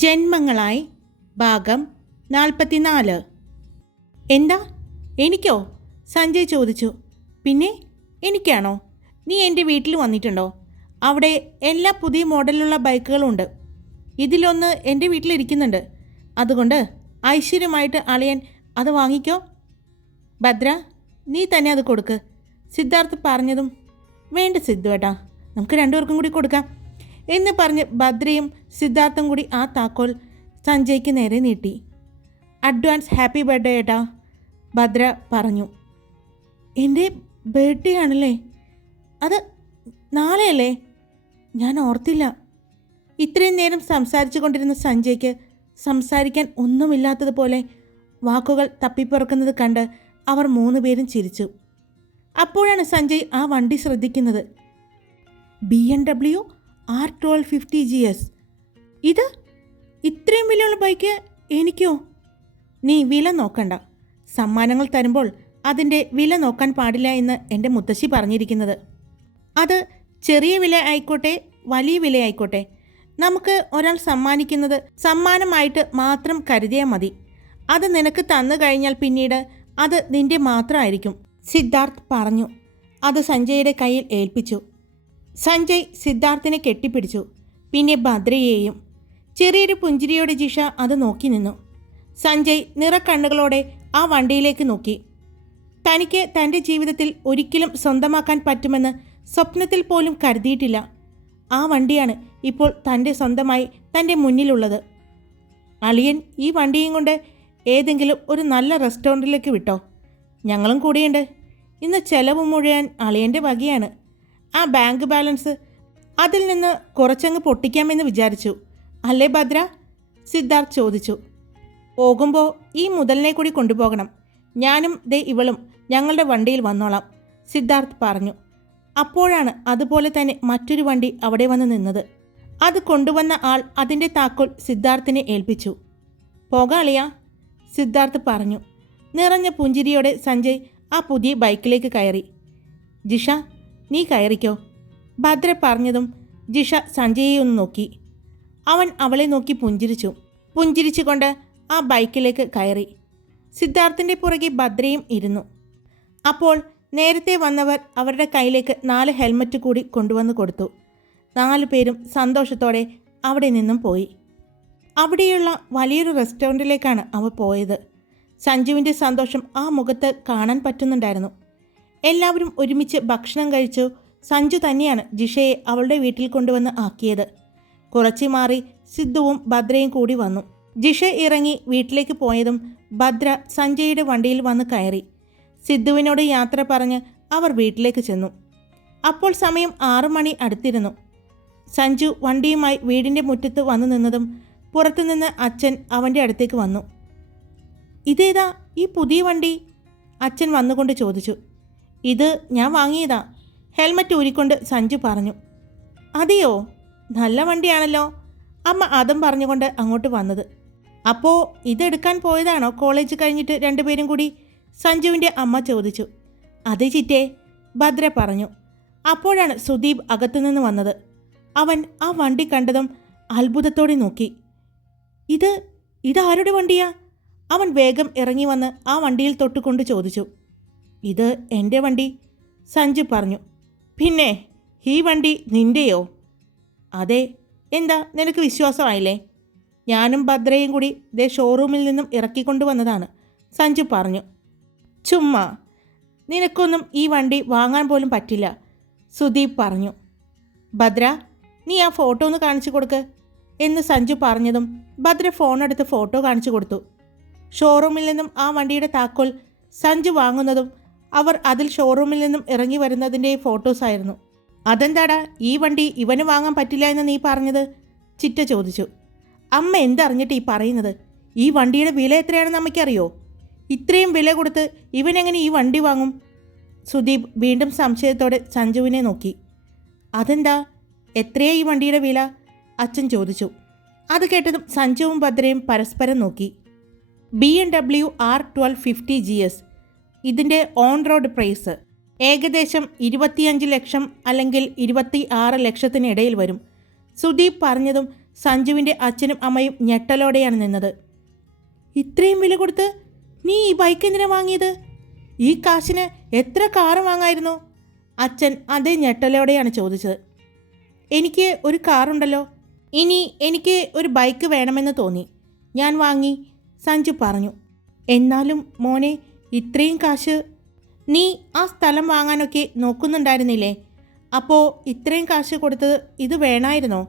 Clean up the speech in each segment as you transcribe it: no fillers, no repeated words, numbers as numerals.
ജന്മങ്ങളായി ഭാഗം 44. എന്താ എനിക്കോ? സഞ്ജയ് ചോദിച്ചു. പിന്നെ എനിക്കാണോ? നീ എൻ്റെ വീട്ടിൽ വന്നിട്ടുണ്ടോ? അവിടെ എല്ലാ പുതിയ മോഡലിലുള്ള ബൈക്കുകളുണ്ട്. ഇതിലൊന്ന് എൻ്റെ വീട്ടിലിരിക്കുന്നുണ്ട്. അതുകൊണ്ട് ഐശ്വര്യമായിട്ട് അളിയൻ അത് വാങ്ങിക്കോ. ഭദ്ര, നീ തന്നെ അത് കൊടുക്ക്. സിദ്ധാർത്ഥ് പറഞ്ഞതും വേണ്ട സിദ്ധു ഏട്ടാ, നമുക്ക് രണ്ടുപേർക്കും കൂടി കൊടുക്കാം എന്ന് പറഞ്ഞ് ഭദ്രയും സിദ്ധാർത്ഥും കൂടി ആ താക്കോൽ സഞ്ജയ്ക്ക് നേരെ നീട്ടി. അഡ്വാൻസ് ഹാപ്പി ബർത്ത്ഡേ ഏട്ടാ, ഭദ്ര പറഞ്ഞു. എൻ്റെ ബർത്ത്ഡേ ആണല്ലേ? അത് നാളെയല്ലേ? ഞാൻ ഓർത്തില്ല. ഇത്രയും നേരം സംസാരിച്ചു കൊണ്ടിരുന്ന സഞ്ജയ്ക്ക് സംസാരിക്കാൻ ഒന്നുമില്ലാത്തതുപോലെ വാക്കുകൾ തപ്പിപ്പുറക്കുന്നത് കണ്ട് അവർ 3 പേരും ചിരിച്ചു. അപ്പോഴാണ് സഞ്ജയ് ആ വണ്ടി ശ്രദ്ധിക്കുന്നത്. BMW R1250 GS. ഇത് ഇത്രയും വിലയുള്ള ബൈക്ക് എനിക്കോ? നീ വില നോക്കണ്ട. സമ്മാനങ്ങൾ തരുമ്പോൾ അതിൻ്റെ വില നോക്കാൻ പാടില്ല എന്ന് എൻ്റെ മുത്തശ്ശി പറഞ്ഞിരിക്കുന്നത്. അത് ചെറിയ വില ആയിക്കോട്ടെ വലിയ വില ആയിക്കോട്ടെ, നമുക്ക് ഒരാൾ സമ്മാനിക്കുന്നത് സമ്മാനമായിട്ട് മാത്രം കരുതിയാൽ മതി. അത് നിനക്ക് തന്നു കഴിഞ്ഞാൽ പിന്നീട് അത് നിൻ്റെ മാത്രമായിരിക്കും, സിദ്ധാർത്ഥ് പറഞ്ഞു. അത് സഞ്ജയുടെ കയ്യിൽ ഏൽപ്പിച്ചു. സഞ്ജയ് സിദ്ധാർത്ഥിനെ കെട്ടിപ്പിടിച്ചു, പിന്നെ ഭദ്രയെയും. ചെറിയൊരു പുഞ്ചിരിയോടെ ജിഷ അത് നോക്കി നിന്നു. സഞ്ജയ് നിറക്കണ്ണുകളോടെ ആ വണ്ടിയിലേക്ക് നോക്കി. തനിക്ക് തൻ്റെ ജീവിതത്തിൽ ഒരിക്കലും സ്വന്തമാക്കാൻ പറ്റുമെന്ന് സ്വപ്നത്തിൽ പോലും കരുതിയിട്ടില്ല. ആ വണ്ടിയാണ് ഇപ്പോൾ തൻ്റെ സ്വന്തമായി തൻ്റെ മുന്നിലുള്ളത്. അളിയൻ ഈ വണ്ടിയും കൊണ്ട് ഏതെങ്കിലും ഒരു നല്ല റെസ്റ്റോറൻറ്റിലേക്ക് വിട്ടോ. ഞങ്ങളും കൂടെയുണ്ട്. ഇന്ന് ചെലവ് മുഴുവൻ അളിയൻ്റെ വകയാണ്. ആ ബാങ്ക് ബാലൻസ് അതിൽ നിന്ന് കുറച്ചങ്ങ് പൊട്ടിക്കാമെന്ന് വിചാരിച്ചു, അല്ലേ ഭദ്ര? സിദ്ധാർത്ഥ് ചോദിച്ചു. പോകുമ്പോൾ ഈ മുതലിനെ കൂടി കൊണ്ടുപോകണം. ഞാനും ദേ ഇവളും ഞങ്ങളുടെ വണ്ടിയിൽ വന്നോളാം, സിദ്ധാർത്ഥ് പറഞ്ഞു. അപ്പോഴാണ് അതുപോലെ തന്നെ മറ്റൊരു വണ്ടി അവിടെ വന്ന് നിന്നത്. അത് കൊണ്ടുവന്ന ആൾ അതിൻ്റെ താക്കോൽ സിദ്ധാർത്ഥിനെ ഏൽപ്പിച്ചു. പോകാളിയാ, സിദ്ധാർത്ഥ് പറഞ്ഞു. നിറഞ്ഞ പുഞ്ചിരിയോടെ സഞ്ജയ് ആ പുതിയ ബൈക്കിലേക്ക് കയറി. ജിഷ, നീ കയറിക്കോ, ഭദ്ര പറഞ്ഞതും ജിഷ സഞ്ജയെ ഒന്ന് നോക്കി. അവൻ അവളെ നോക്കി പുഞ്ചിരിച്ചു. പുഞ്ചിരിച്ചുകൊണ്ട് ആ ബൈക്കിലേക്ക് കയറി. സിദ്ധാർത്ഥിൻ്റെ പുറകെ ഭദ്രയും ഇരുന്നു. അപ്പോൾ നേരത്തെ വന്നവർ അവരുടെ കയ്യിലേക്ക് 4 ഹെൽമറ്റ് കൂടി കൊണ്ടുവന്ന് കൊടുത്തു. 4 പേരും സന്തോഷത്തോടെ അവിടെ നിന്നും പോയി. അവിടെയുള്ള വലിയൊരു റെസ്റ്റോറൻറ്റിലേക്കാണ് അവർ പോയത്. സഞ്ജുവിൻ്റെ സന്തോഷം ആ മുഖത്ത് കാണാൻ പറ്റുന്നുണ്ടായിരുന്നു. എല്ലാവരും ഒരുമിച്ച് ഭക്ഷണം കഴിച്ചു. സഞ്ജു തന്നെയാണ് ജിഷയെ അവളുടെ വീട്ടിൽ കൊണ്ടുവന്ന് ആക്കിയത്. കുറച്ച് മാറി സിദ്ധുവും ഭദ്രയും കൂടി വന്നു. ജിഷ ഇറങ്ങി വീട്ടിലേക്ക് പോയതും ഭദ്ര സഞ്ജയുടെ വണ്ടിയിൽ വന്ന് കയറി. സിദ്ധുവിനോട് യാത്ര പറഞ്ഞ് അവർ വീട്ടിലേക്ക് ചെന്നു. അപ്പോൾ സമയം 6 മണി അടുത്തിരുന്നു. സഞ്ജു വണ്ടിയുമായി വീടിൻ്റെ മുറ്റത്ത് വന്നു നിന്നതും പുറത്തുനിന്ന് അച്ഛൻ അവൻ്റെ അടുത്തേക്ക് വന്നു. ഇതേതാ ഈ പുതിയ വണ്ടി? അച്ഛൻ വന്നുകൊണ്ട് ചോദിച്ചു. ഇത് ഞാൻ വാങ്ങിയതാ, ഹെൽമറ്റ് ഊരിക്കൊണ്ട് സഞ്ജു പറഞ്ഞു. അതെയോ, നല്ല വണ്ടിയാണല്ലോ, അമ്മ അതും പറഞ്ഞുകൊണ്ട് അങ്ങോട്ട് വന്നത്. അപ്പോൾ ഇതെടുക്കാൻ പോയതാണോ കോളേജ് കഴിഞ്ഞിട്ട് 2 പേരും കൂടി? സഞ്ജുവിൻ്റെ അമ്മ ചോദിച്ചു. അതെ ചിറ്റേ, ഭദ്ര പറഞ്ഞു. അപ്പോഴാണ് സുദീപ് അകത്തുനിന്ന് വന്നത്. അവൻ ആ വണ്ടി കണ്ടതും അത്ഭുതത്തോടെ നോക്കി. ഇതാരുടെ വണ്ടിയാ? അവൻ വേഗം ഇറങ്ങി വന്ന് ആ വണ്ടിയിൽ തൊട്ടുകൊണ്ട് ചോദിച്ചു. ഇത് എൻ്റെ വണ്ടി, സഞ്ജു പറഞ്ഞു. പിന്നെ ഈ വണ്ടി നിൻ്റെയോ? അതെ. എന്താ, നിനക്ക് വിശ്വാസമായില്ലേ? ഞാനും ഭദ്രയും കൂടി ദേ ഷോറൂമിൽ നിന്നും ഇറക്കിക്കൊണ്ടുവന്നതാണ്, സഞ്ജു പറഞ്ഞു. ചുമ്മാ, നിനക്കൊന്നും ഈ വണ്ടി വാങ്ങാൻ പോലും പറ്റില്ല, സുദീപ് പറഞ്ഞു. ഭദ്ര, നീ ആ ഫോട്ടോ ഒന്ന് കാണിച്ചു കൊടുക്ക് എന്ന് സഞ്ജു പറഞ്ഞതും ഭദ്ര ഫോണെടുത്ത് ഫോട്ടോ കാണിച്ചു കൊടുത്തു. ഷോറൂമിൽ നിന്നും ആ വണ്ടിയുടെ താക്കോൽ സഞ്ജു വാങ്ങുന്നതും അവർ അതിൽ ഷോറൂമിൽ നിന്നും ഇറങ്ങി വരുന്നതിൻ്റെ ഫോട്ടോസായിരുന്നു. അതെന്താടാ ഈ വണ്ടി ഇവന് വാങ്ങാൻ പറ്റില്ല എന്ന് നീ പറഞ്ഞത്? ചിറ്റ ചോദിച്ചു. അമ്മ എന്തറിഞ്ഞിട്ട് ഈ പറയുന്നത്? ഈ വണ്ടിയുടെ വില എത്രയാണെന്ന് അമ്മയ്ക്കറിയോ? ഇത്രയും വില കൊടുത്ത് ഇവനെങ്ങനെ ഈ വണ്ടി വാങ്ങും? സുദീപ് വീണ്ടും സംശയത്തോടെ സഞ്ജുവിനെ നോക്കി. അതെന്താ, എത്രയാ ഈ വണ്ടിയുടെ വില? അച്ഛൻ ചോദിച്ചു. അത് കേട്ടതും സഞ്ജുവും ഭദ്രയും പരസ്പരം നോക്കി. BMW R1250 GS. ഇതിൻ്റെ ഓൺ റോഡ് പ്രൈസ് ഏകദേശം 25 ലക്ഷം അല്ലെങ്കിൽ 26 ലക്ഷത്തിനിടയിൽ വരും. സുദീപ് പറഞ്ഞതും സഞ്ജുവിൻ്റെ അച്ഛനും അമ്മയും ഞെട്ടലോടെയാണ് നിന്നത്. ഇത്രയും വില കൊടുത്ത് നീ ഈ ബൈക്ക് എന്തിനാ വാങ്ങിയത്? ഈ കാശിന് എത്ര കാറ് വാങ്ങായിരുന്നു? അച്ഛൻ അതേ ഞെട്ടലോടെയാണ് ചോദിച്ചത്. എനിക്ക് ഒരു കാറുണ്ടല്ലോ, ഇനി എനിക്ക് ഒരു ബൈക്ക് വേണമെന്ന് തോന്നി, ഞാൻ വാങ്ങി, സഞ്ജു പറഞ്ഞു. എന്നാലും മോനെ, ഇത്രയും കാശ് നീ ആ സ്ഥലം വാങ്ങാനൊക്കെ നോക്കുന്നുണ്ടായിരുന്നില്ലേ? അപ്പോൾ ഇത്രയും കാശ് കൊടുത്തത് ഇത് വേണമായിരുന്നോ?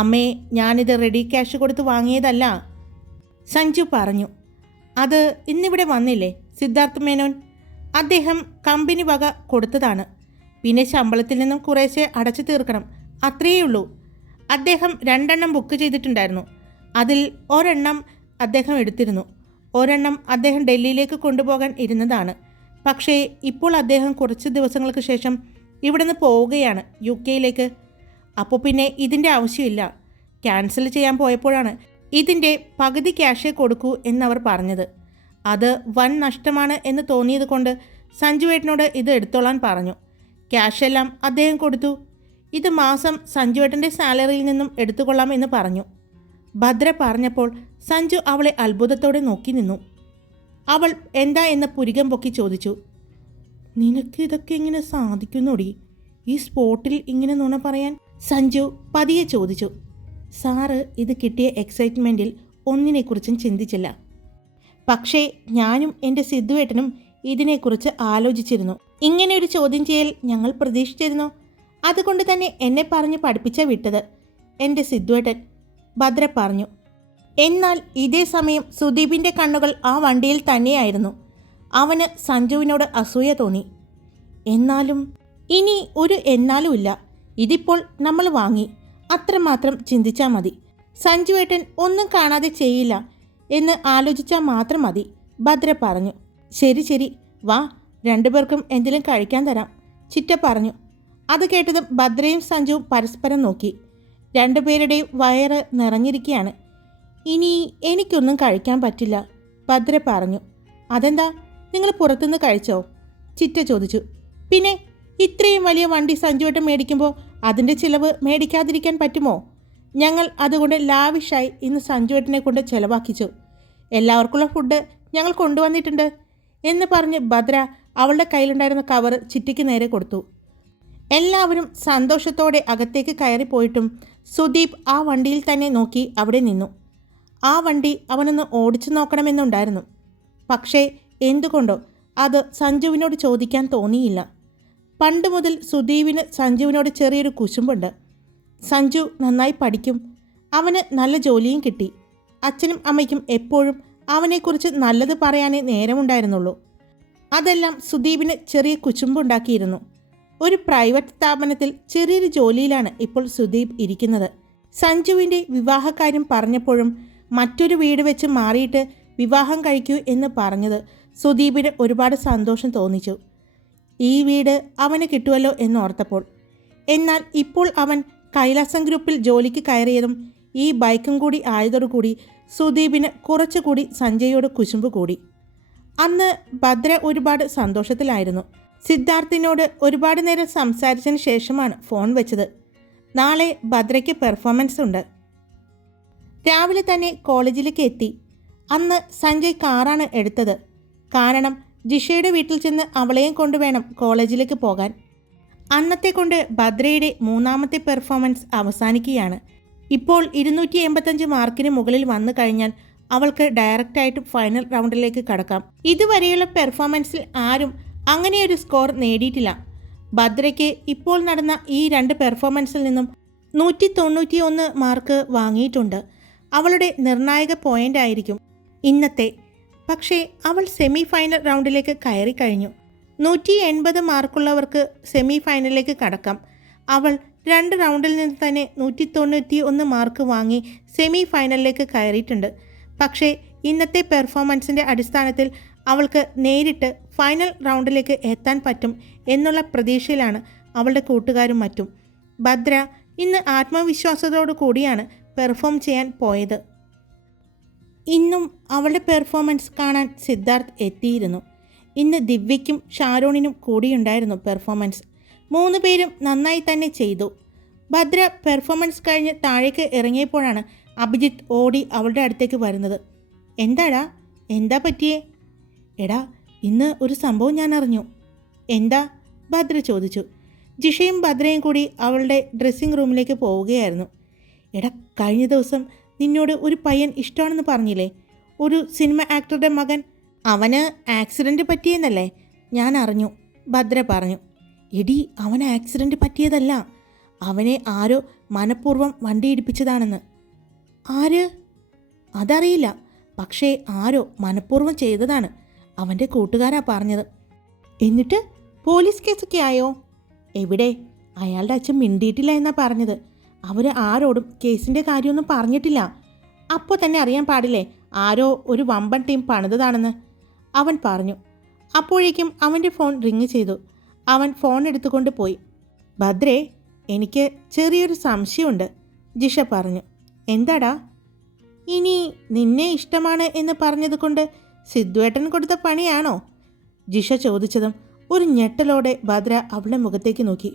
അമ്മേ, ഞാനിത് റെഡി ക്യാഷ് കൊടുത്ത് വാങ്ങിയതല്ല, സഞ്ജു പറഞ്ഞു. അത് ഇന്നിവിടെ വന്നില്ലേ സിദ്ധാർത്ഥ് മേനോൻ, അദ്ദേഹം കമ്പനി വക കൊടുത്തതാണ്. പിന്നെ ശമ്പളത്തിൽ നിന്നും കുറേശ്ശെ അടച്ചു തീർക്കണം, അത്രയേ ഉള്ളൂ. അദ്ദേഹം 2 ബുക്ക് ചെയ്തിട്ടുണ്ടായിരുന്നു. അതിൽ ഒരെണ്ണം അദ്ദേഹം എടുത്തിരുന്നു. ഒരെണ്ണം അദ്ദേഹം ഡൽഹിയിലേക്ക് കൊണ്ടുപോകാൻ ഇരുന്നതാണ്. പക്ഷേ ഇപ്പോൾ അദ്ദേഹം കുറച്ച് ദിവസങ്ങൾക്ക് ശേഷം ഇവിടുന്ന് പോവുകയാണ് UK-യിലേക്ക്. അപ്പോൾ പിന്നെ ഇതിൻ്റെ ആവശ്യമില്ല. ക്യാൻസൽ ചെയ്യാൻ പോയപ്പോഴാണ് ഇതിൻ്റെ പകുതി ക്യാഷേ കൊടുക്കൂ എന്നവർ പറഞ്ഞത്. അത് വൻ നഷ്ടമാണ് എന്ന് തോന്നിയത് കൊണ്ട് സഞ്ജുവേട്ടനോട് ഇത് എടുത്തോളാൻ പറഞ്ഞു. ക്യാഷെല്ലാം അദ്ദേഹം കൊടുത്തു. ഇത് മാസം സഞ്ജുവേട്ടൻ്റെ സാലറിയിൽ നിന്നും എടുത്തുകൊള്ളാം എന്ന് പറഞ്ഞു. ഭദ്ര പറഞ്ഞപ്പോൾ സഞ്ജു അവളെ അത്ഭുതത്തോടെ നോക്കി നിന്നു. അവൾ എന്താ എന്ന് പുരികം പൊക്കി ചോദിച്ചു. നിനക്ക് ഇതൊക്കെ എങ്ങനെ സാധിക്കുന്നോടി, ഈ സ്പോട്ടിൽ ഇങ്ങനെ നുണ പറയാൻ? സഞ്ജു പതിയെ ചോദിച്ചു. സാറ് ഇത് കിട്ടിയ എക്സൈറ്റ്മെൻറ്റിൽ ഒന്നിനെക്കുറിച്ചും ചിന്തിച്ചില്ല. പക്ഷേ ഞാനും എൻ്റെ സിദ്ധുവേട്ടനും ഇതിനെക്കുറിച്ച് ആലോചിച്ചിരുന്നു. ഇങ്ങനെ ഒരു ചോദ്യം ചെയ്യൽ ഞങ്ങൾ പ്രതീക്ഷിച്ചിരുന്നു. അതുകൊണ്ട് തന്നെ എന്നെ പറഞ്ഞ് പഠിപ്പിച്ച വിട്ടത് എൻ്റെ സിദ്ധുവേട്ടൻ, ഭദ്ര പറഞ്ഞു. എന്നാൽ ഇതേ സമയം സുദീപിൻ്റെ കണ്ണുകൾ ആ വണ്ടിയിൽ തന്നെയായിരുന്നു. അവന് സഞ്ജുവിനോട് അസൂയ തോന്നി. എന്നാലും ഇനി ഒരു എന്നാലുമില്ല, ഇതിപ്പോൾ നമ്മൾ വാങ്ങി, അത്രമാത്രം ചിന്തിച്ചാൽ മതി. സഞ്ജുവേട്ടൻ ഒന്നും കാണാതെ ചെയ്യില്ല എന്ന് ആലോചിച്ചാൽ മാത്രം മതി, ഭദ്ര പറഞ്ഞു. ശരി ശരി, വാ, 2 പേർക്കും എന്തെങ്കിലും കഴിക്കാൻ തരാം, ചിറ്റ പറഞ്ഞു. അത് കേട്ടതും ഭദ്രയും സഞ്ജുവും പരസ്പരം നോക്കി. 2 പേരുടെയും വയറ് നിറഞ്ഞിരിക്കുകയാണ്. ഇനി എനിക്കൊന്നും കഴിക്കാൻ പറ്റില്ല, ഭദ്ര പറഞ്ഞു. അതെന്താ, നിങ്ങൾ പുറത്തുനിന്ന് കഴിച്ചോ? ചിറ്റ ചോദിച്ചു. പിന്നെ ഇത്രയും വലിയ വണ്ടി സഞ്ജുവേട്ടൻ മേടിക്കുമ്പോൾ അതിൻ്റെ ചിലവ് മേടിക്കാതിരിക്കാൻ പറ്റുമോ? ഞങ്ങൾ അതുകൊണ്ട് ലാവിഷായി ഇന്ന് സഞ്ജുവേട്ടനെ കൊണ്ട് ചിലവാക്കിച്ചു. എല്ലാവർക്കുള്ള ഫുഡ് ഞങ്ങൾ കൊണ്ടുവന്നിട്ടുണ്ട് എന്ന് പറഞ്ഞ് ഭദ്ര അവളുടെ കയ്യിലുണ്ടായിരുന്ന കവർ ചിറ്റയ്ക്ക് നേരെ കൊടുത്തു. എല്ലാവരും സന്തോഷത്തോടെ അകത്തേക്ക് കയറിപ്പോയിട്ടും സുദീപ് ആ വണ്ടിയിൽ തന്നെ നോക്കി അവിടെ നിന്നു. ആ വണ്ടി അവനൊന്ന് ഓടിച്ചു നോക്കണമെന്നുണ്ടായിരുന്നു. പക്ഷേ എന്തുകൊണ്ടോ അത് സഞ്ജുവിനോട് ചോദിക്കാൻ തോന്നിയില്ല. പണ്ട് മുതൽ സുദീപിന് സഞ്ജുവിനോട് ചെറിയൊരു കുശുമ്പുണ്ട്. സഞ്ജു നന്നായി പഠിക്കും, അവന് നല്ല ജോലിയും കിട്ടി. അച്ഛനും അമ്മയ്ക്കും എപ്പോഴും അവനെക്കുറിച്ച് നല്ലത് പറയാനേ നേരമുണ്ടായിരുന്നുള്ളൂ. അതെല്ലാം സുദീപിന് ചെറിയ കുശുമ്പുണ്ടാക്കിയിരുന്നു. ഒരു പ്രൈവറ്റ് സ്ഥാപനത്തിൽ ചെറിയൊരു ജോലിയിലാണ് ഇപ്പോൾ സുദീപ് ഇരിക്കുന്നത്. സഞ്ജുവിൻ്റെ വിവാഹകാര്യം പറഞ്ഞപ്പോഴും മറ്റൊരു വീട് വെച്ച് മാറിയിട്ട് വിവാഹം കഴിക്കൂ എന്ന് പറഞ്ഞത് സുദീപിന് ഒരുപാട് സന്തോഷം തോന്നിച്ചു. ഈ വീട് അവന് കിട്ടുമല്ലോ എന്നോർത്തപ്പോൾ. എന്നാൽ ഇപ്പോൾ അവൻ കൈലാസം ഗ്രൂപ്പിൽ ജോലിക്ക് കയറിയതും ഈ ബൈക്കും കൂടി ആയതോടുകൂടി സുദീപിന് കുറച്ചുകൂടി സഞ്ജയോട് കുശുമ്പ് കൂടി. അന്ന് ഭദ്ര ഒരുപാട് സന്തോഷത്തിലായിരുന്നു. സിദ്ധാർത്ഥിനോട് ഒരുപാട് നേരം സംസാരിച്ചതിന് ശേഷമാണ് ഫോൺ വെച്ചത്. നാളെ ഭദ്രയ്ക്ക് പെർഫോമൻസ് ഉണ്ട്. രാവിലെ തന്നെ കോളേജിലേക്ക് എത്തി. അന്ന് സഞ്ജയ് കാറാണ് എടുത്തത്. കാരണം ജിഷയുടെ വീട്ടിൽ ചെന്ന് അവളെയും കൊണ്ടുവേണം കോളേജിലേക്ക് പോകാൻ. അന്നത്തെ കൊണ്ട് ഭദ്രയുടെ 3ാമത്തെ പെർഫോമൻസ് അവസാനിക്കുകയാണ്. ഇപ്പോൾ 285 മാർക്കിന് മുകളിൽ വന്നു കഴിഞ്ഞാൽ അവൾക്ക് ഡയറക്റ്റായിട്ട് ഫൈനൽ റൗണ്ടിലേക്ക് കടക്കാം. ഇതുവരെയുള്ള പെർഫോമൻസിൽ ആരും അങ്ങനെയൊരു സ്കോർ നേടിയിട്ടില്ല. ഭദ്രയ്ക്ക് ഇപ്പോൾ നടന്ന ഈ 2 പെർഫോമൻസിൽ നിന്നും 191 മാർക്ക് വാങ്ങിയിട്ടുണ്ട്. അവളുടെ നിർണായക പോയിന്റ് ആയിരിക്കും ഇന്നത്തെ. പക്ഷേ അവൾ സെമി ഫൈനൽ റൗണ്ടിലേക്ക് കയറി കഴിഞ്ഞു. 180 മാർക്കുള്ളവർക്ക് സെമി ഫൈനലിലേക്ക് കടക്കാം. അവൾ 2 റൗണ്ടിൽ നിന്ന് തന്നെ 191 മാർക്ക് വാങ്ങി സെമി ഫൈനലിലേക്ക് കയറിയിട്ടുണ്ട്. പക്ഷേ ഇന്നത്തെ പെർഫോമൻസിൻ്റെ അടിസ്ഥാനത്തിൽ അവൾക്ക് നേരിട്ട് ഫൈനൽ റൗണ്ടിലേക്ക് എത്താൻ പറ്റും എന്നുള്ള പ്രതീക്ഷയിലാണ് അവളുടെ കൂട്ടുകാരും മറ്റും. ഭദ്ര ഇന്ന് ആത്മവിശ്വാസത്തോടു കൂടിയാണ് പെർഫോം ചെയ്യാൻ പോയത്. ഇന്നും അവളുടെ പെർഫോമൻസ് കാണാൻ സിദ്ധാർത്ഥ് എത്തിയിരുന്നു. ഇന്ന് ദിവ്യയ്ക്കും ഷാരോണിനും കൂടിയുണ്ടായിരുന്നു പെർഫോമൻസ്. 3 പേരും നന്നായി തന്നെ ചെയ്തു. ഭദ്ര പെർഫോമൻസ് കഴിഞ്ഞ് താഴേക്ക് ഇറങ്ങിയപ്പോഴാണ് അഭിജിത്ത് ഓടി അവളുടെ അടുത്തേക്ക് വരുന്നത്. എന്താടാ, എന്താ പറ്റിയേ? എടാ, ഇന്ന് ഒരു സംഭവം ഞാൻ അറിഞ്ഞു. എന്താ? ഭദ്ര ചോദിച്ചു. ജിഷയും ഭദ്രയും കൂടി അവളുടെ ഡ്രസ്സിംഗ് റൂമിലേക്ക് പോവുകയായിരുന്നു. എടാ, കഴിഞ്ഞ ദിവസം നിന്നോട് ഒരു പയ്യൻ ഇഷ്ടമാണെന്ന് പറഞ്ഞില്ലേ? ഒരു സിനിമ ആക്ടറുടെ മകൻ. അവന് ആക്സിഡൻറ്റ് പറ്റിയെന്നല്ലേ ഞാൻ അറിഞ്ഞു, ഭദ്ര പറഞ്ഞു. എടി, അവന് ആക്സിഡൻറ്റ് പറ്റിയതല്ല, അവനെ ആരോ മനഃപൂർവ്വം വണ്ടി ഇടിപ്പിച്ചതാണെന്ന്. ആര്? അതറിയില്ല, പക്ഷേ ആരോ മനഃപൂർവ്വം ചെയ്തതാണ്, അവൻ്റെ കൂട്ടുകാരാ പറഞ്ഞത്. എന്നിട്ട് പോലീസ് കേസൊക്കെ ആയോ? എവിടെ, അയാളുടെ അച്ഛൻ മിണ്ടിയിട്ടില്ല എന്നാ പറഞ്ഞത്. അവർ ആരോടും കേസിൻ്റെ കാര്യമൊന്നും പറഞ്ഞിട്ടില്ല. അപ്പോൾ തന്നെ അറിയാൻ പാടില്ലേ ആരോ ഒരു വമ്പൻ ടീം പണിതതാണെന്ന്, അവൻ പറഞ്ഞു. അപ്പോഴേക്കും അവൻ്റെ ഫോൺ റിങ് ചെയ്തു. അവൻ ഫോൺ എടുത്തുകൊണ്ട് പോയി. ഭദ്രേ, എനിക്ക് ചെറിയൊരു സംശയമുണ്ട്, ജിഷ പറഞ്ഞു. എന്താടാ? ഇനി നിന്നെ ഇഷ്ടമാണ് എന്ന് പറഞ്ഞത് കൊണ്ട് സിദ്ധുവേട്ടൻ കൊടുത്ത പണിയാണോ? ജിഷ ചോദിച്ചതും ഒരു ഞെട്ടലോടെ ഭദ്ര അവളുടെ മുഖത്തേക്ക് നോക്കി.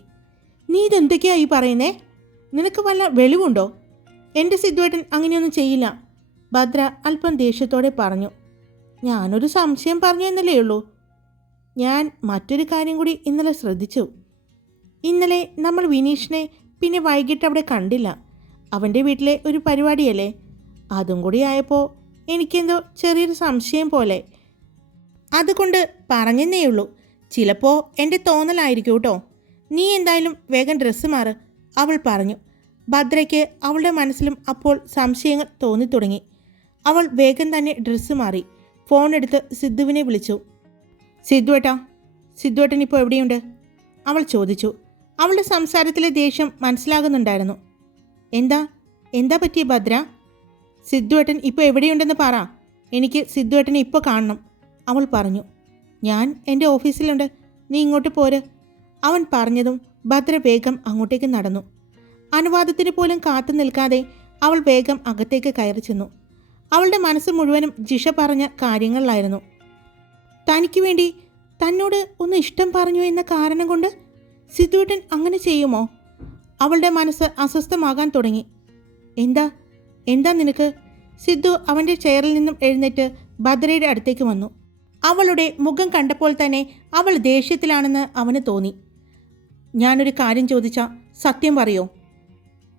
നീ ഇതെന്തൊക്കെയായി പറയുന്നേ? നിനക്ക് വല്ല വെളിവുണ്ടോ? എൻ്റെ സിദ്ധുവേട്ടൻ അങ്ങനെയൊന്നും ചെയ്യില്ല, ഭദ്ര അല്പം ദേഷ്യത്തോടെ പറഞ്ഞു. ഞാനൊരു സംശയം പറഞ്ഞു എന്നല്ലേ ഉള്ളൂ. ഞാൻ മറ്റൊരു കാര്യം കൂടി ഇന്നലെ ശ്രദ്ധിച്ചു. ഇന്നലെ നമ്മൾ വിനീഷിനെ പിന്നെ വൈകിട്ട് അവിടെ കണ്ടില്ല. അവൻ്റെ വീട്ടിലെ ഒരു പരിപാടിയല്ലേ, അതും കൂടി ആയപ്പോൾ എനിക്കെന്തോ ചെറിയൊരു സംശയം പോലെ. അതുകൊണ്ട് പറഞ്ഞെന്നേ ഉള്ളൂ. ചിലപ്പോൾ എൻ്റെ തോന്നലായിരിക്കും കേട്ടോ. നീ എന്തായാലും വേഗം ഡ്രസ്സ് മാറ്, അവൾ പറഞ്ഞു. ഭദ്രയ്ക്ക് അവളുടെ മനസ്സിലും അപ്പോൾ സംശയങ്ങൾ തോന്നിത്തുടങ്ങി. അവൾ വേഗം തന്നെ ഡ്രസ്സ് മാറി ഫോൺ എടുത്ത് സിദ്ധുവിനെ വിളിച്ചു. സിദ്ധുവേട്ടൻ ഇപ്പോൾ എവിടെയുണ്ട്? അവൾ ചോദിച്ചു. അവളുടെ സംസാരത്തിലെ ദേഷ്യം മനസ്സിലാകുന്നുണ്ടായിരുന്നു. എന്താ പറ്റിയ ഭദ്ര? സിദ്ധുവേട്ടൻ ഇപ്പോൾ എവിടെയുണ്ടെന്ന് പറ, എനിക്ക് സിദ്ധുവേട്ടനെ ഇപ്പോൾ കാണണം, അവൾ പറഞ്ഞു. ഞാൻ എൻ്റെ ഓഫീസിലുണ്ട്, നീ ഇങ്ങോട്ട് പോര്, അവൻ പറഞ്ഞതും ഭദ്ര വേഗം അങ്ങോട്ടേക്ക് നടന്നു. അനുവാദത്തിന് പോലും കാത്തു നിൽക്കാതെ അവൾ വേഗം അകത്തേക്ക് കയറി ചെന്നു. അവളുടെ മനസ്സ് മുഴുവനും ജിഷ പറഞ്ഞ കാര്യങ്ങളിലായിരുന്നു. തനിക്ക് വേണ്ടി തന്നോട് ഒന്ന് ഇഷ്ടം പറഞ്ഞു എന്ന കാരണം കൊണ്ട് സിദ്ധുവേട്ടൻ അങ്ങനെ ചെയ്യുമോ? അവളുടെ മനസ്സ് അസ്വസ്ഥമാകാൻ തുടങ്ങി. എന്താ നിനക്ക്? സിദ്ധു അവൻ്റെ ചെയറിൽ നിന്നും എഴുന്നേറ്റ് ഭദ്രയുടെ അടുത്തേക്ക് വന്നു. അവളുടെ മുഖം കണ്ടപ്പോൾ തന്നെ അവൾ ദേഷ്യത്തിലാണെന്ന് അവന് തോന്നി. ഞാനൊരു കാര്യം ചോദിച്ചാൽ സത്യം പറയോ?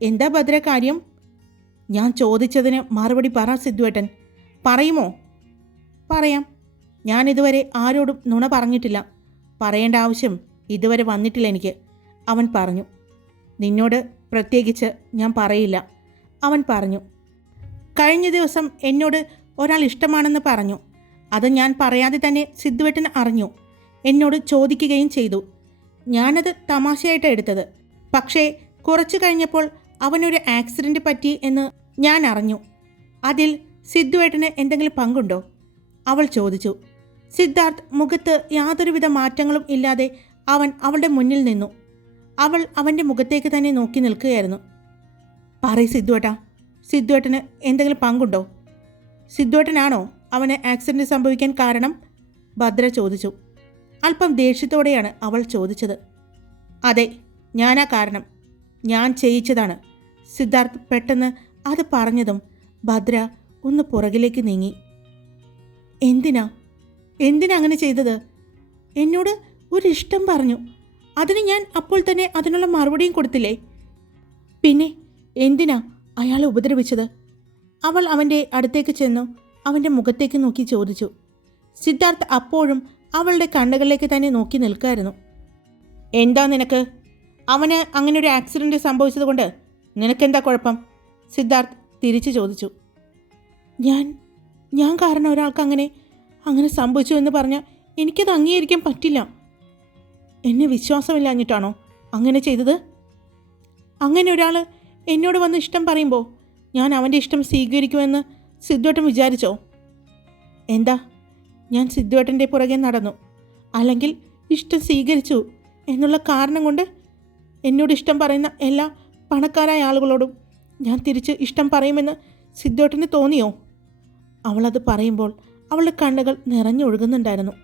എന്താ ഭദ്ര കാര്യം? ഞാൻ ചോദിച്ചതിന് മറുപടി പറ സിദ്ധുവേട്ടൻ. പറയുമോ? പറയാം. ഞാനിതുവരെ ആരോടും നുണ പറഞ്ഞിട്ടില്ല. പറയേണ്ട ആവശ്യം ഇതുവരെ വന്നിട്ടില്ല എനിക്ക്, അവൻ പറഞ്ഞു. നിന്നോട് പ്രത്യേകിച്ച് ഞാൻ പറയില്ല, അവൻ പറഞ്ഞു. കഴിഞ്ഞ ദിവസം എന്നോട് ഒരാൾ ഇഷ്ടമാണെന്ന് പറഞ്ഞു. അത് ഞാൻ പറയാതെ തന്നെ സിദ്ധുവേട്ടൻ അറിഞ്ഞു, എന്നോട് ചോദിക്കുകയും ചെയ്തു. ഞാനത് തമാശയായിട്ടാണ് എടുത്തത്. പക്ഷേ കുറച്ചു കഴിഞ്ഞപ്പോൾ അവനൊരു ആക്സിഡൻറ്റ് പറ്റി എന്ന് ഞാൻ അറിഞ്ഞു. അതിൽ സിദ്ധുവേട്ടന് എന്തെങ്കിലും പങ്കുണ്ടോ? അവൾ ചോദിച്ചു. സിദ്ധാർത്ഥ് മുഖത്ത് യാതൊരുവിധ മാറ്റങ്ങളും ഇല്ലാതെ അവളുടെ മുന്നിൽ നിന്നു. അവൾ അവൻ്റെ മുഖത്തേക്ക് തന്നെ നോക്കി നിൽക്കുകയായിരുന്നു. പറയ് സിദ്ധുവേട്ടന് എന്തെങ്കിലും പങ്കുണ്ടോ? സിദ്ധുവേട്ടനാണോ അവന് ആക്സിഡൻറ്റ് സംഭവിക്കാൻ കാരണം? ഭദ്ര ചോദിച്ചു. അല്പം ദേഷ്യത്തോടെയാണ് അവൾ ചോദിച്ചത്. അതെ, ഞാനാ കാരണം, ഞാൻ ചെയ്യിച്ചതാണ്. സിദ്ധാർത്ഥ് പെട്ടെന്ന് അത് പറഞ്ഞതും ഭദ്ര ഒന്ന് പുറകിലേക്ക് നീങ്ങി. എന്തിനാ അങ്ങനെ ചെയ്തത്? എന്നോട് ഒരിഷ്ടം പറഞ്ഞു, അതിന് ഞാൻ അപ്പോൾ തന്നെ അതിനുള്ള മറുപടിയും കൊടുത്തില്ലേ? പിന്നെ എന്തിനാ അയാളെ ഉപദ്രവിച്ചത്? അവൾ അവൻ്റെ അടുത്തേക്ക് ചെന്നു അവൻ്റെ മുഖത്തേക്ക് നോക്കി ചോദിച്ചു. സിദ്ധാർത്ഥ് അപ്പോഴും അവളുടെ കണ്ണുകളിലേക്ക് തന്നെ നോക്കി നിൽക്കായിരുന്നു. എന്താ നിനക്ക്? അവന് അങ്ങനെ ഒരു ആക്സിഡൻറ്റ് സംഭവിച്ചതുകൊണ്ട് നിനക്കെന്താ കുഴപ്പം? സിദ്ധാർത്ഥ് തിരിച്ചു ചോദിച്ചു. ഞാൻ കാരണം ഒരാൾക്ക് അങ്ങനെ സംഭവിച്ചു എന്ന് പറഞ്ഞാൽ എനിക്കത് അംഗീകരിക്കാൻ പറ്റില്ല. എന്നെ വിശ്വാസമില്ലാഞ്ഞിട്ടാണോ അങ്ങനെ ചെയ്തത്? അങ്ങനെ ഒരാൾ എന്നോട് വന്ന് ഇഷ്ടം പറയുമ്പോൾ ഞാൻ അവൻ്റെ ഇഷ്ടം സ്വീകരിക്കുമെന്ന് സിദ്ധുവേട്ടൻ വിചാരിച്ചോ? എന്താ, ഞാൻ സിദ്ധുവേട്ടൻ്റെ പുറകെ നടന്നു, അല്ലെങ്കിൽ ഇഷ്ടം സ്വീകരിച്ചു എന്നുള്ള കാരണം കൊണ്ട് എന്നോട് ഇഷ്ടം പറയുന്ന എല്ലാ പണക്കാരായ ആളുകളോടും ഞാൻ തിരിച്ച് ഇഷ്ടം പറയുമെന്ന് സിദ്ധുവേട്ടന് തോന്നിയോ? അവളത് പറയുമ്പോൾ അവളുടെ കണ്ണുകൾ നിറഞ്ഞൊഴുകുന്നുണ്ടായിരുന്നു.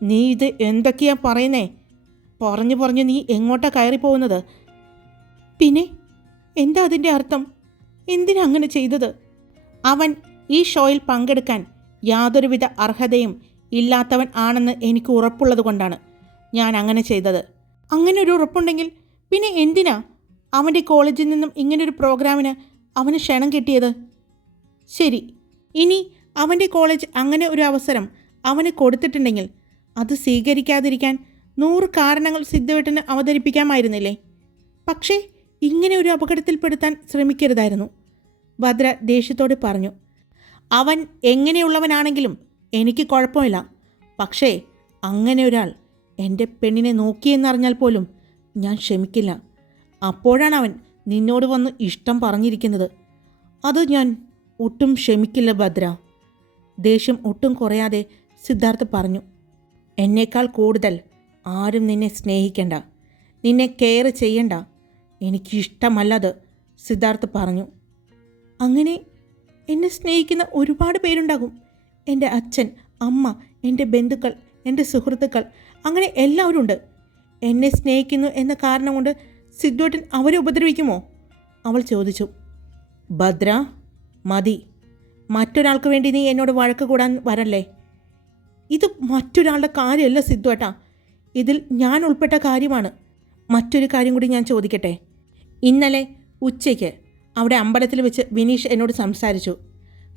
നീ ഇത് എന്തൊക്കെയാ പറയുന്നേ? പറഞ്ഞു നീ എങ്ങോട്ടാ കയറിപ്പോകുന്നത്? പിന്നെ എന്താ അതിൻ്റെ അർത്ഥം? എന്തിനാ അങ്ങനെ ചെയ്തത്? അവൻ ഈ ഷോയിൽ പങ്കെടുക്കാൻ യാതൊരുവിധ അർഹതയും ഇല്ലാത്തവൻ ആണെന്ന് എനിക്ക് ഉറപ്പുള്ളത് കൊണ്ടാണ് ഞാൻ അങ്ങനെ ചെയ്തത്. അങ്ങനെ ഒരു ഉറപ്പുണ്ടെങ്കിൽ പിന്നെ എന്തിനാ അവൻ്റെ കോളേജിൽ നിന്നും ഇങ്ങനൊരു പ്രോഗ്രാമിന് അവന് ക്ഷണം കിട്ടിയത്? ശരി, ഇനി അവൻ്റെ കോളേജ് അങ്ങനെ ഒരു അവസരം അവന് കൊടുത്തിട്ടുണ്ടെങ്കിൽ അത് സ്വീകരിക്കാതിരിക്കാൻ 100 കാരണങ്ങൾ സിദ്ധുവേട്ടന് അവതരിപ്പിക്കാമായിരുന്നില്ലേ? പക്ഷേ ഇങ്ങനെ ഒരു അപകടത്തിൽപ്പെടുത്താൻ ശ്രമിക്കരുതായിരുന്നു, ഭദ്ര ദേഷ്യത്തോടെ പറഞ്ഞു. അവൻ എങ്ങനെയുള്ളവനാണെങ്കിലും എനിക്ക് കുഴപ്പമില്ല. പക്ഷേ അങ്ങനെ ഒരാൾ എൻ്റെ പെണ്ണിനെ നോക്കിയെന്നറിഞ്ഞാൽ പോലും ഞാൻ ക്ഷമിക്കില്ല. അപ്പോഴാണ് അവൻ നിന്നോട് വന്ന് ഇഷ്ടം പറഞ്ഞിരിക്കുന്നത്. അത് ഞാൻ ഒട്ടും ക്ഷമിക്കില്ല ഭദ്ര. ദേഷ്യം ഒട്ടും കുറയാതെ സിദ്ധാർത്ഥ് പറഞ്ഞു. എന്നേക്കാൾ കൂടുതൽ ആരും നിന്നെ സ്നേഹിക്കണ്ട, നിന്നെ കെയർ ചെയ്യണ്ട. എനിക്കിഷ്ടമല്ലത്, സിദ്ധാർത്ഥ് പറഞ്ഞു. അങ്ങനെ എന്നെ സ്നേഹിക്കുന്ന ഒരുപാട് പേരുണ്ടാകും. എൻ്റെ അച്ഛൻ, അമ്മ, എൻ്റെ ബന്ധുക്കൾ, എൻ്റെ സുഹൃത്തുക്കൾ, അങ്ങനെ എല്ലാവരും ഉണ്ട്. എന്നെ സ്നേഹിക്കുന്നു എന്ന കാരണം കൊണ്ട് സിദ്ധുവേട്ടൻ അവരെ ഉപദ്രവിക്കുമോ? അവൾ ചോദിച്ചു. ഭദ്ര, മതി. മറ്റൊരാൾക്ക് വേണ്ടി നീ എന്നോട് വഴക്ക് കൂടാൻ വരല്ലേ. ഇത് മറ്റൊരാളുടെ കാര്യമല്ല സിദ്ധുവേട്ടാ, ഇതിൽ ഞാൻ ഉൾപ്പെട്ട കാര്യമാണ്. മറ്റൊരു കാര്യം കൂടി ഞാൻ ചോദിക്കട്ടെ? ഇന്നലെ ഉച്ചയ്ക്ക് അവിടെ അമ്പലത്തിൽ വെച്ച് വിനീഷ് എന്നോട് സംസാരിച്ചു.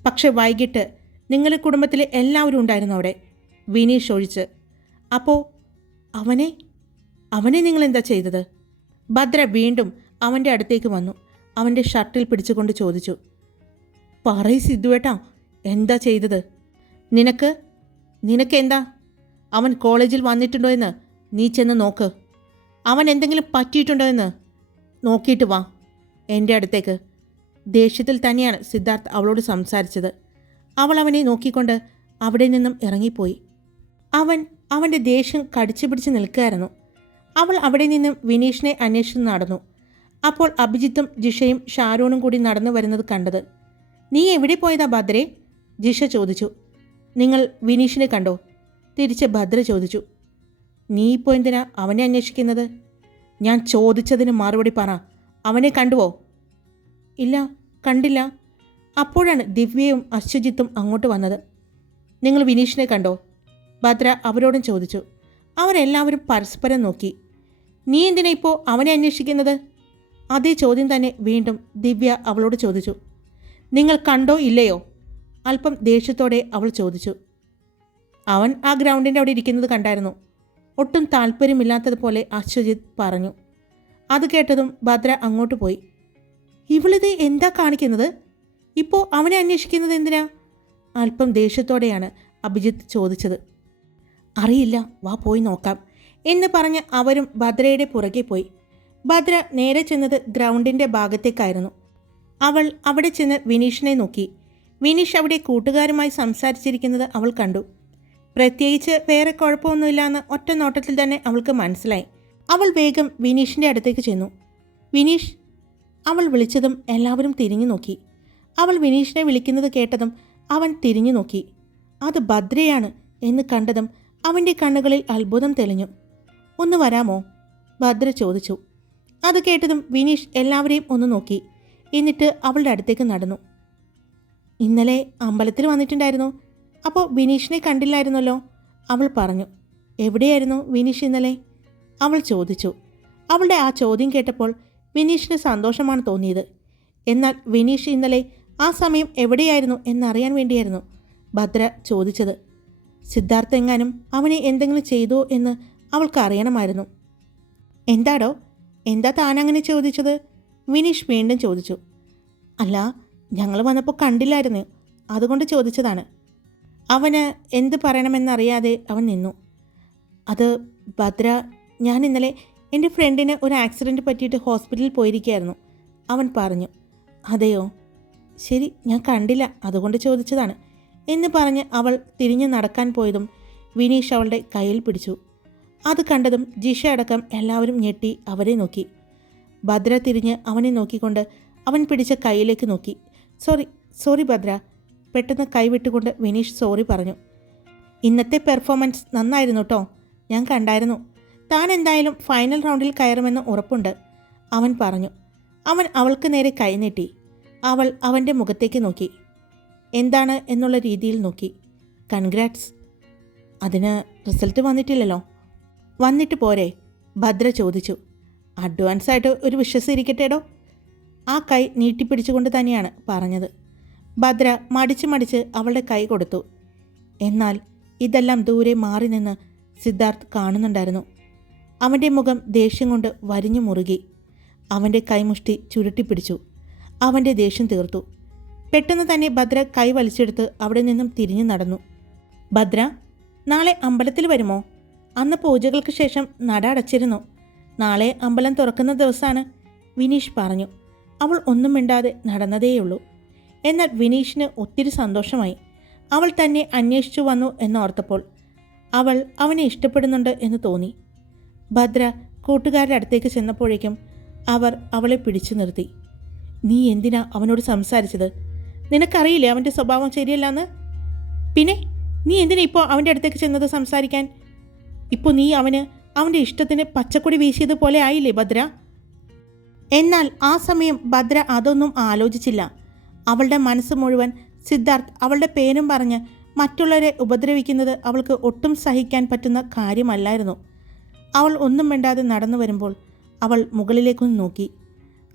പക്ഷെ വൈകിട്ട് നിങ്ങളുടെ കുടുംബത്തിലെ എല്ലാവരും ഉണ്ടായിരുന്നു അവിടെ, വിനീഷ് ഒഴിച്ച്. അപ്പോൾ അവനെ നിങ്ങളെന്താ ചെയ്തത്? ഭദ്ര വീണ്ടും അവൻ്റെ അടുത്തേക്ക് വന്നു. അവൻ്റെ ഷർട്ടിൽ പിടിച്ചുകൊണ്ട് ചോദിച്ചു. പറയ് സിദ്ധുവേട്ടാ, എന്താ ചെയ്തത്? നിനക്കെന്താ? അവൻ കോളേജിൽ വന്നിട്ടുണ്ടോ എന്ന് നീ ചെന്ന് നോക്ക്. അവൻ എന്തെങ്കിലും പറ്റിയിട്ടുണ്ടോ എന്ന് നോക്കിയിട്ട് വാ എൻ്റെ അടുത്തേക്ക്. ദേഷ്യത്തിൽ തന്നെയാണ് സിദ്ധാർത്ഥ് അവളോട് സംസാരിച്ചത്. അവൾ അവനെ നോക്കിക്കൊണ്ട് അവിടെ നിന്നും ഇറങ്ങിപ്പോയി. അവൻ്റെ ദേഷ്യം കടിച്ചു പിടിച്ച് നിൽക്കുകയായിരുന്നു. അവൾ അവിടെ നിന്നും വിനീഷിനെ അന്വേഷിച്ച് നടന്നു. അപ്പോൾ അഭിജിത്തും ജിഷയും ഷാരൂണും കൂടി നടന്നു വരുന്നത് കണ്ടത്. നീ എവിടെ പോയതാ ഭദ്രേ? ജിഷ ചോദിച്ചു. നിങ്ങൾ വിനീഷിനെ കണ്ടോ? തിരിച്ച് ഭദ്ര ചോദിച്ചു. നീ ഇപ്പോൾ എന്തിനാ അവനെ അന്വേഷിക്കുന്നത്? ഞാൻ ചോദിച്ചതിന് മറുപടി പറ. അവനെ കണ്ടുവോ? ഇല്ല, കണ്ടില്ല. അപ്പോഴാണ് ദിവ്യയും അശ്വജിത്തും അങ്ങോട്ട് വന്നത്. നിങ്ങൾ വിനീഷിനെ കണ്ടോ? ഭദ്ര അവരോടും ചോദിച്ചു. അവരെല്ലാവരും പരസ്പരം നോക്കി. നീ എന്തിനാ ഇപ്പോൾ അവനെ അന്വേഷിക്കുന്നത്? അതേ ചോദ്യം തന്നെ വീണ്ടും ദിവ്യ അവളോട് ചോദിച്ചു. നിങ്ങൾ കണ്ടോ ഇല്ലയോ? അല്പം ദേഷ്യത്തോടെ അവൾ ചോദിച്ചു. അവൻ ആ ഗ്രൗണ്ടിൻ്റെ അവിടെ ഇരിക്കുന്നത് കണ്ടായിരുന്നു, ഒട്ടും താല്പര്യമില്ലാത്തതുപോലെ അശ്വജിത്ത് പറഞ്ഞു. അത് കേട്ടതും ഭദ്ര അങ്ങോട്ട് പോയി. ഇവളിത് എന്താ കാണിക്കുന്നത്? ഇപ്പോൾ അവനെ അന്വേഷിക്കുന്നത് എന്തിനാ? അല്പം ദേഷ്യത്തോടെയാണ് അഭിജിത്ത് ചോദിച്ചത്. അറിയില്ല, വാ പോയി നോക്കാം എന്ന് പറഞ്ഞ് അവരും ഭദ്രയുടെ പുറകെ പോയി. ഭദ്ര നേരെ ചെന്നത് ഗ്രൗണ്ടിൻ്റെ ഭാഗത്തേക്കായിരുന്നു. അവൾ അവിടെ ചെന്ന് വിനീഷിനെ നോക്കി. വിനീഷ് അവിടെ കൂട്ടുകാരുമായി സംസാരിച്ചിരിക്കുന്നത് അവൾ കണ്ടു. പ്രത്യേകിച്ച് വേറെ കുഴപ്പമൊന്നുമില്ലാന്ന് ഒറ്റ നോട്ടത്തിൽ തന്നെ അവൾക്ക് മനസ്സിലായി. അവൾ വേഗം വിനീഷിൻ്റെ അടുത്തേക്ക് ചെന്നു. വിനീഷ്, അവൾ വിളിച്ചതും എല്ലാവരും തിരിഞ്ഞു നോക്കി. അവൾ വിനീഷിനെ വിളിക്കുന്നത് കേട്ടതും അവൻ തിരിഞ്ഞു നോക്കി. അത് ഭദ്രയാണ് എന്ന് കണ്ടതും അവൻ്റെ കണ്ണുകളിൽ അത്ഭുതം തെളിഞ്ഞു. ഒന്ന് വരാമോ? ഭദ്ര ചോദിച്ചു. അത് കേട്ടതും വിനീഷ് എല്ലാവരെയും ഒന്ന് നോക്കി. എന്നിട്ട് അവളുടെ അടുത്തേക്ക് നടന്നു. ഇന്നലെ അമ്പലത്തിൽ വന്നിട്ടുണ്ടായിരുന്നു. അപ്പോൾ വിനീഷിനെ കണ്ടില്ലായിരുന്നല്ലോ, അവൾ പറഞ്ഞു. എവിടെയായിരുന്നു വിനീഷ് ഇന്നലെ? അവൾ ചോദിച്ചു. അവളുടെ ആ ചോദ്യം കേട്ടപ്പോൾ വിനീഷിന് സന്തോഷമാണ് തോന്നിയത്. എന്നാൽ വിനീഷ് ഇന്നലെ ആ സമയം എവിടെയായിരുന്നു എന്നറിയാൻ വേണ്ടിയായിരുന്നു ഭദ്ര ചോദിച്ചത്. സിദ്ധാർത്ഥ എങ്ങാനും അവനെ എന്തെങ്കിലും ചെയ്തോ എന്ന് അവൾക്ക് അറിയണമായിരുന്നു. എന്താടോ, എന്താ താനങ്ങനെ ചോദിച്ചത്? വിനീഷ് വീണ്ടും ചോദിച്ചു. അല്ല, ഞങ്ങൾ വന്നപ്പോൾ കണ്ടില്ലായിരുന്നു, അതുകൊണ്ട് ചോദിച്ചതാണ്. അവന് എന്ത് പറയണമെന്നറിയാതെ അവൻ നിന്നു. അത് ഭദ്ര, ഞാൻ ഇന്നലെ എൻ്റെ ഫ്രണ്ടിന് ഒരു ആക്സിഡൻറ്റ് പറ്റിയിട്ട് ഹോസ്പിറ്റലിൽ പോയിരിക്കുകയായിരുന്നു, അവൻ പറഞ്ഞു. അതെയോ, ശരി, ഞാൻ കണ്ടില്ല, അതുകൊണ്ട് ചോദിച്ചതാണ് എന്ന് പറഞ്ഞ് അവൾ തിരിഞ്ഞു നടക്കാൻ പോയതും വിനീഷ് അവളുടെ കയ്യിൽ പിടിച്ചു. അത് കണ്ടതും ജിഷ അടക്കം എല്ലാവരും ഞെട്ടി അവരെ നോക്കി. ഭദ്ര തിരിഞ്ഞ് അവനെ നോക്കിക്കൊണ്ട് അവൻ പിടിച്ച കൈയിലേക്ക് നോക്കി. സോറി ഭദ്ര, പെട്ടെന്ന് കൈവിട്ടുകൊണ്ട് വിനീഷ് സോറി പറഞ്ഞു. ഇന്നത്തെ പെർഫോമൻസ് നന്നായിരുന്നു കേട്ടോ, ഞാൻ കണ്ടായിരുന്നു. താൻ എന്തായാലും ഫൈനൽ റൗണ്ടിൽ കയറുമെന്ന് ഉറപ്പുണ്ട്, അവൻ പറഞ്ഞു. അവൻ അവൾക്ക് നേരെ കൈനീട്ടി. അവൾ അവൻ്റെ മുഖത്തേക്ക് നോക്കി. എന്താണ് എന്നുള്ള രീതിയിൽ നോക്കി. കൺഗ്രാറ്റ്സ്. അതിന് റിസൾട്ട് വന്നിട്ടില്ലല്ലോ. വന്നിട്ട് പോരെ? ഭദ്ര ചോദിച്ചു. അഡ്വാൻസായിട്ട് ഒരു വിശ്വസം ഇരിക്കട്ടേടോ. ആ കൈ നീട്ടിപ്പിടിച്ചുകൊണ്ട് തന്നെയാണ് പറഞ്ഞത്. ഭദ്ര മടിച്ച് അവളുടെ കൈ കൊടുത്തു. എന്നാൽ ഇതെല്ലാം ദൂരെ മാറി നിന്ന് സിദ്ധാർത്ഥ് കാണുന്നുണ്ടായിരുന്നു. അവൻ്റെ മുഖം ദേഷ്യം കൊണ്ട് വരിഞ്ഞു മുറുകി. അവൻ്റെ കൈമുഷ്ടി ചുരുട്ടിപ്പിടിച്ചു. അവൻ്റെ ദേഷ്യം തീർത്തു. പെട്ടെന്ന് തന്നെ ഭദ്ര കൈ വലിച്ചെടുത്ത് അവിടെ നിന്നും തിരിഞ്ഞു നടന്നു. ഭദ്ര, നാളെ അമ്പലത്തിൽ വരുമോ? അന്ന് പൂജകൾക്ക് ശേഷം നട അടച്ചിരുന്നു. നാളെ അമ്പലം തുറക്കുന്ന ദിവസമാണ്, വിനീഷ് പറഞ്ഞു. അവൾ ഒന്നും മിണ്ടാതെ നടന്നതേയുള്ളൂ. എന്നാൽ വിനീഷിന് ഒത്തിരി സന്തോഷമായി. അവൾ തന്നെ അന്വേഷിച്ചു വന്നു എന്നോർത്തപ്പോൾ അവൾ അവനെ ഇഷ്ടപ്പെടുന്നുണ്ട് എന്ന് തോന്നി. ഭദ്ര കൂട്ടുകാരുടെ അടുത്തേക്ക് ചെന്നപ്പോഴേക്കും അവർ അവളെ പിടിച്ചു നിർത്തി. നീ എന്തിനാ അവനോട് സംസാരിച്ചത്? നിനക്കറിയില്ലേ അവൻ്റെ സ്വഭാവം ശരിയല്ലാന്ന്? പിന്നെ നീ എന്തിനാ ഇപ്പോൾ അവൻ്റെ അടുത്തേക്ക് ചെന്നത് സംസാരിക്കാൻ? ഇപ്പോൾ നീ അവൻ്റെ ഇഷ്ടത്തിന് പച്ചക്കൊടി വീശിയതുപോലെ ആയില്ലേ ഭദ്ര? എന്നാൽ ആ സമയം ഭദ്ര അതൊന്നും ആലോചിച്ചില്ല. അവളുടെ മനസ്സ് മുഴുവൻ സിദ്ധാർത്ഥ് അവളുടെ പേരും പറഞ്ഞ് മറ്റുള്ളവരെ ഉപദ്രവിക്കുന്നത് അവൾക്ക് ഒട്ടും സഹിക്കാൻ പറ്റുന്ന കാര്യമല്ലായിരുന്നു. അവൾ ഒന്നും മിണ്ടാതെ നടന്നു വരുമ്പോൾ അവൾ മുകളിലേക്കൊന്ന് നോക്കി.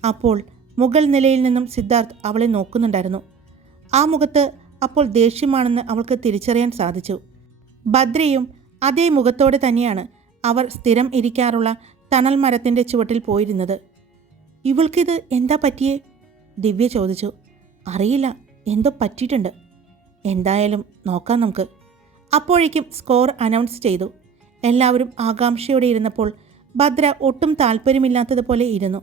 അപ്പോൾ മുകൾ നിലയിൽ നിന്നും സിദ്ധാർത്ഥ് അവളെ നോക്കുന്നുണ്ടായിരുന്നു. ആ മുഖത്ത് അപ്പോൾ ദേഷ്യമാണെന്ന് അവൾക്ക് തിരിച്ചറിയാൻ സാധിച്ചു. ഭദ്രയും അതേ മുഖത്തോടെ തന്നെയാണ് അവർ സ്ഥിരം ഇരിക്കാറുള്ള തണൽ മരത്തിൻ്റെ ചുവട്ടിൽ പോയിരുന്നത്. ഇവൾക്കിത് എന്താ പറ്റിയേ? ദിവ്യ ചോദിച്ചു. അറിയില്ല, എന്തോ പറ്റിയിട്ടുണ്ട്. എന്തായാലും നോക്കാം നമുക്ക്. അപ്പോഴേക്കും സ്കോർ അനൗൺസ് ചെയ്തു. എല്ലാവരും ആകാംക്ഷയോടെ ഇരുന്നപ്പോൾ ഭദ്ര ഒട്ടും താല്പര്യമില്ലാത്തതുപോലെ ഇരുന്നു.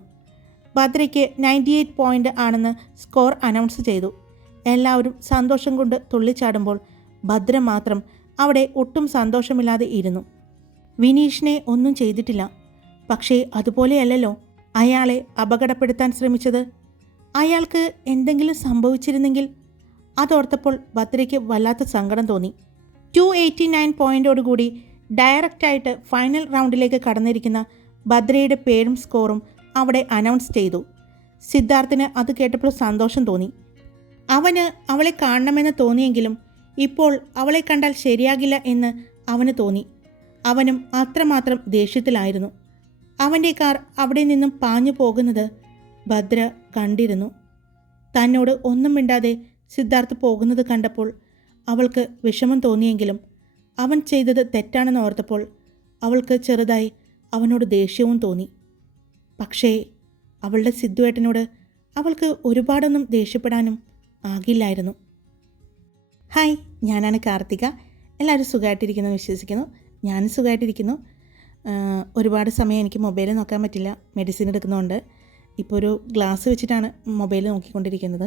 ഭദ്രയ്ക്ക് 98 പോയിൻ്റ് ആണെന്ന് സ്കോർ അനൗൺസ് ചെയ്തു. എല്ലാവരും സന്തോഷം കൊണ്ട് തുള്ളിച്ചാടുമ്പോൾ ഭദ്ര മാത്രം അവിടെ ഒട്ടും സന്തോഷമില്ലാതെ ഇരുന്നു. വിനീഷിനെ ഒന്നും ചെയ്തിട്ടില്ല. പക്ഷേ അതുപോലെയല്ലല്ലോ അയാളെ അപകടപ്പെടുത്താൻ ശ്രമിച്ചത്. അയാൾക്ക് എന്തെങ്കിലും സംഭവിച്ചിരുന്നെങ്കിൽ? അതോർത്തപ്പോൾ ഭദ്രയ്ക്ക് വല്ലാത്ത സങ്കടം തോന്നി. 289 പോയിൻ്റോടുകൂടി ഡയറക്റ്റായിട്ട് ഫൈനൽ റൗണ്ടിലേക്ക് കടന്നിരിക്കുന്ന ഭദ്രയുടെ പേരും സ്കോറും അവിടെ അനൗൺസ് ചെയ്തു. സിദ്ധാർത്ഥിന് അത് കേട്ടപ്പോൾ സന്തോഷം തോന്നി. അവന് അവളെ കാണണമെന്ന് തോന്നിയെങ്കിലും ഇപ്പോൾ അവളെ കണ്ടാൽ ശരിയാകില്ല എന്ന് അവന് തോന്നി. അവനും അത്രമാത്രം ദേഷ്യത്തിലായിരുന്നു. അവൻ്റെ കാർ അവിടെ നിന്നും പാഞ്ഞു പോകുന്നത് ഭദ്ര കണ്ടിരുന്നു. തന്നോട് ഒന്നും മിണ്ടാതെ സിദ്ധാർത്ഥ് പോകുന്നത് കണ്ടപ്പോൾ അവൾക്ക് വിഷമം തോന്നിയെങ്കിലും അവൻ ചെയ്തത് തെറ്റാണെന്ന് ഓർത്തപ്പോൾ അവൾക്ക് ചെറുതായി അവനോട് ദേഷ്യവും തോന്നി. പക്ഷേ അവളുടെ സിദ്ധുവേട്ടനോട് അവൾക്ക് ഒരുപാടൊന്നും ദേഷ്യപ്പെടാനും ആകില്ലായിരുന്നു. ഹായ്, ഞാനാണ് കാർത്തിക. എല്ലാവരും സുഖമായിട്ടിരിക്കുന്നു വിശ്വസിക്കുന്നു. ഞാനും സുഖമായിട്ടിരിക്കുന്നു. ഒരുപാട് സമയം എനിക്ക് മൊബൈൽ നോക്കാൻ പറ്റില്ല, മെഡിസിൻ എടുക്കുന്നതുകൊണ്ട്. ഇപ്പോൾ ഒരു ഗ്ലാസ് വെച്ചിട്ടാണ് മൊബൈൽ നോക്കിക്കൊണ്ടിരിക്കുന്നത്.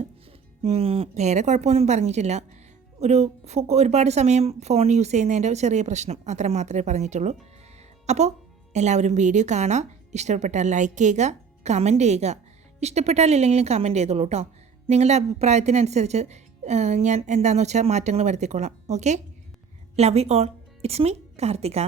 വേറെ കുഴപ്പമൊന്നും പറഞ്ഞിട്ടില്ല. ഒരുപാട് സമയം ഫോൺ യൂസ് ചെയ്യുന്നതിൻ്റെ ചെറിയ പ്രശ്നം അത്ര മാത്രമേ പറഞ്ഞിട്ടുള്ളൂ. അപ്പോൾ എല്ലാവരും വീഡിയോ കാണുക. ഇഷ്ടപ്പെട്ടാൽ ലൈക്ക് ചെയ്യുക, കമൻറ്റ് ചെയ്യുക. ഇഷ്ടപ്പെട്ടാലില്ലെങ്കിലും കമൻറ്റ് ചെയ്തോളൂ കേട്ടോ. നിങ്ങളുടെ അഭിപ്രായത്തിനനുസരിച്ച് ഞാൻ എന്താണെന്ന് വെച്ചാൽ മാറ്റങ്ങൾ വരുത്തിക്കൊള്ളാം. Okay, love you all. It's me Karthika.